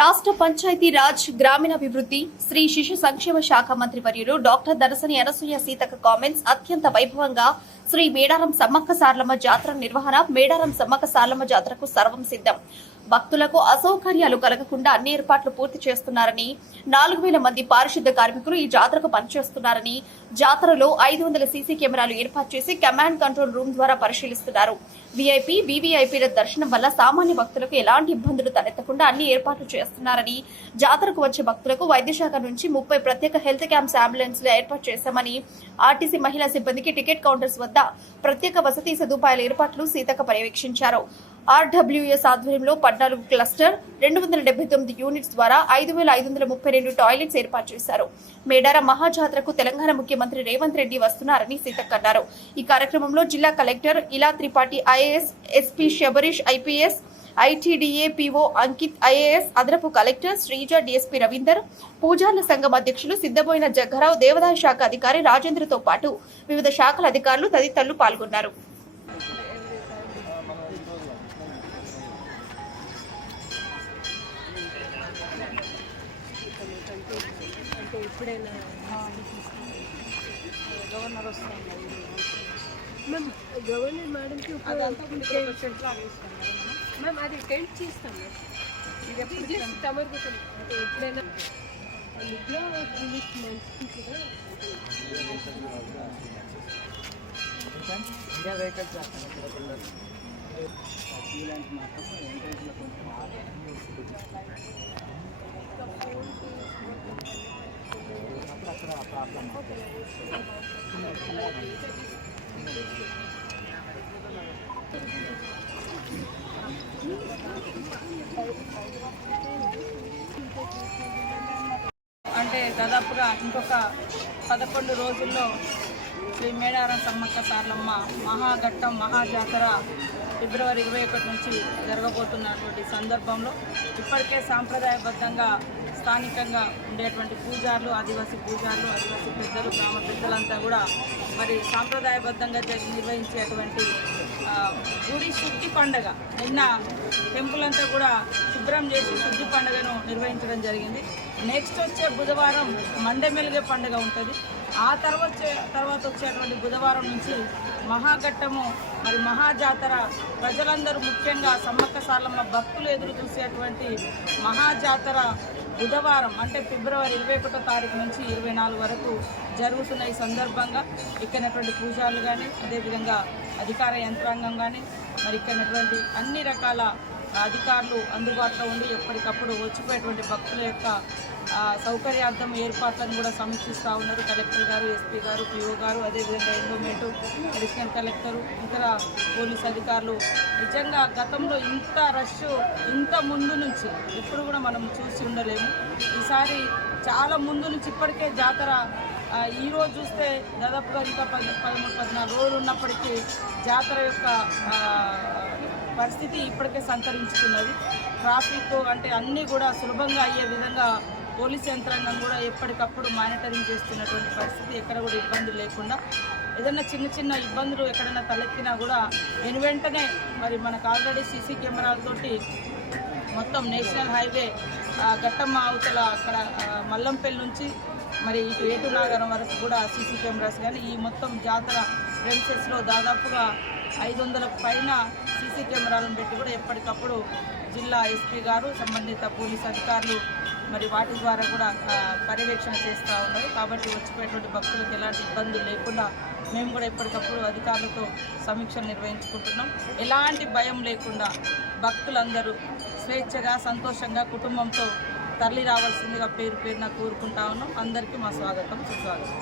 రాష్ట్ర పంచాయతీ రాజ్ గ్రామీణాభివృద్ధి శ్రీ శిశు సంక్షేమ శాఖ మంత్రి వర్యులు డాక్టర్ దరసని అనసూయ సీతక కామెంట్స్ అత్యంత వైభవంగా శ్రీ మేడారం సమ్మక్క సార్లమ్మ జాతర నిర్వహణ మేడారం సమ్మక్క సార్లమ్మ జాతరకు సర్వం సిద్ధం. భక్తులకు అసౌకర్యాలు కలగకుండా అన్ని ఏర్పాట్లు పూర్తి చేస్తున్నారని నాలుగు వేల మంది పారిశుద్ధ కార్మికులు ఈ జాతరకు పనిచేస్తున్నారని జాతరలో ఐదు వందల సీసీ కెమెరాలు ఏర్పాటు చేసి కమాండ్ కంట్రోల్ రూమ్ ద్వారా పరిశీలిస్తున్నారు. వీఐపీ వీవీఐపీల దర్శనం వల్ల సామాన్య భక్తులకు ఎలాంటి ఇబ్బందులు తలెత్తకుండా అన్ని ఏర్పాట్లు చేస్తున్నారని జాతరకు వచ్చే భక్తులకు వైద్యశాఖ నుంచి ముప్పై ప్రత్యేక హెల్త్ క్యాంప్స్ అంబులెన్స్లు ఏర్పాటు చేశామని ఆర్టీసీ మహిళా సిబ్బందికి టికెట్ కౌంటర్స్ వద్ద ప్రత్యేక వసతి సదుపాయాల ఏర్పాట్లు సీతక్క పర్యవేక్షించారు. ఆర్డబ్ల్యూఎస్ ఆధ్వర్యంలో పద్నాలుగు క్లస్టర్ రెండు వందల డెబ్బై తొమ్మిది యూనిట్స్ ద్వారా ఐదు వేల ఐదు వందల ముప్పై రెండు టాయిలెట్స్ ఏర్పాటు చేశారు. మేడార మహాజాతరకు తెలంగాణ ముఖ్యమంత్రి రేవంత్ రెడ్డి వస్తున్నారని సీతక్క అన్నారు. ఈ కార్యక్రమంలో జిల్లా collector Ila Tripathi IAS SP Shabarish IPS ITDA PO Ankit IAS అదనపు కలెక్టర్ శ్రీజ డీఎస్పీ రవీందర్ పూజార్ల సంఘం అధ్యక్షులు సిద్దబోయిన జగ్గారావు దేవాదాయ శాఖ అధికారి రాజేంద్రతో పాటు వివిధ శాఖల అధికారులు తదితరులు పాల్గొన్నారు. ఎప్పుడైనా గవర్నర్ వస్తుంది మ్యామ్ గవర్నర్ మేడంకి మ్యామ్ అది టెంట్ చేస్తాం. మ్యామ్ ఇది ఎప్పుడు జస్ట్ ఎప్పుడైనా అందులో ఇంగ్లీష్ మంచి కూడా ఇంకా వెహికల్స్ చేస్తాను అంటే దాదాపుగా ఇంకొక పదకొండు రోజుల్లో శ్రీ మేడారం సమ్మక్క సార్లమ్మ మహాఘట్టం మహాజాతర ఫిబ్రవరి ఇరవై ఒకటి నుంచి జరగబోతున్నటువంటి సందర్భంలో ఇప్పటికే సాంప్రదాయబద్ధంగా స్థానికంగా ఉండేటువంటి పూజారులు ఆదివాసీ పూజారులు ఆదివాసీ పెద్దలు గ్రామ పెద్దలంతా కూడా మరి సాంప్రదాయబద్ధంగా నిర్వహించేటువంటి గుడి శుద్ధి పండగ. నిన్న టెంపుల్ అంతా కూడా శుభ్రం చేసి శుద్ధి పండుగను నిర్వహించడం జరిగింది. నెక్స్ట్ వచ్చే బుధవారం మండెమెలుగే పండుగ ఉంటుంది. ఆ తర్వాత తర్వాత వచ్చేటువంటి బుధవారం నుంచి మహాఘట్టము మరి మహాజాతర ప్రజలందరూ ముఖ్యంగా సమ్మక్క సార్లమ్మ భక్తులు ఎదురు చూసేటువంటి మహాజాతర బుధవారం అంటే ఫిబ్రవరి ఇరవై ఒకటో తారీఖు నుంచి ఇరవై నాలుగు వరకు జరుగుతున్న ఈ సందర్భంగా ఇక్కడటువంటి పూజారులు కానీ అదేవిధంగా అధికార యంత్రాంగం కానీ మరి ఇక్కడటువంటి అన్ని రకాల అధికారులు అందుబాటులో ఉండి ఎప్పటికప్పుడు వచ్చిపోయేటువంటి భక్తుల యొక్క సౌకర్యార్థం ఏర్పాట్లను కూడా సమీక్షిస్తూ ఉన్నారు. కలెక్టర్ గారు ఎస్పీ గారు పిఓ గారు అదేవిధంగా ఎండోమేటు అడిషనల్ కలెక్టరు ఇతర పోలీస్ అధికారులు. నిజంగా గతంలో ఇంత రష్ ఇంత ముందు నుంచి ఎప్పుడు కూడా మనం చూసి ఉండలేము. ఈసారి చాలా ముందు నుంచి ఇప్పటికే జాతర ఈరోజు ఈ రోజు చూస్తే దాదాపుగా ఇంకా పది పదమూడు పద్నాలుగు రోజులు ఉన్నప్పటికీ జాతర యొక్క పరిస్థితి ఇప్పటికే సంతరించుకున్నది. ట్రాఫిక్ అంటే అన్నీ కూడా సులభంగా అయ్యే విధంగా పోలీస్ యంత్రాంగం కూడా ఎప్పటికప్పుడు మానిటరింగ్ చేస్తున్నటువంటి పరిస్థితి ఎక్కడ కూడా ఇబ్బంది లేకుండా ఏదైనా చిన్న చిన్న ఇబ్బందులు ఎక్కడైనా తలెత్తినా కూడా నేను వెంటనే మరి మనకు ఆల్రెడీ సీసీ కెమెరాలతోటి మొత్తం నేషనల్ హైవే ఘట్టమ్మ అవతల అక్కడ మల్లంపల్లి నుంచి మరి ఇటు ఏటు నాగరం వరకు కూడా సీసీ కెమెరాస్ కానీ ఈ మొత్తం జాతర ప్రెమిసెస్లో దాదాపుగా ఐదు వందల పైన సీసీ కెమెరాలను పెట్టి కూడా ఎప్పటికప్పుడు జిల్లా ఎస్పీ గారు సంబంధిత పోలీస్ అధికారులు మరి వాటి ద్వారా కూడా పర్యవేక్షణ చేస్తూ ఉన్నారు. కాబట్టి వచ్చిపోయేటువంటి భక్తులకు ఎలాంటి ఇబ్బందులు లేకుండా మేము కూడా ఎప్పటికప్పుడు అధికారులతో సమీక్షలు నిర్వహించుకుంటున్నాం. ఎలాంటి భయం లేకుండా భక్తులందరూ స్వేచ్ఛగా సంతోషంగా కుటుంబంతో తరలి రావాల్సిందిగా పేరు పేరున కోరుకుంటా ఉన్నాం. అందరికీ మా స్వాగతం సుస్వాగతం.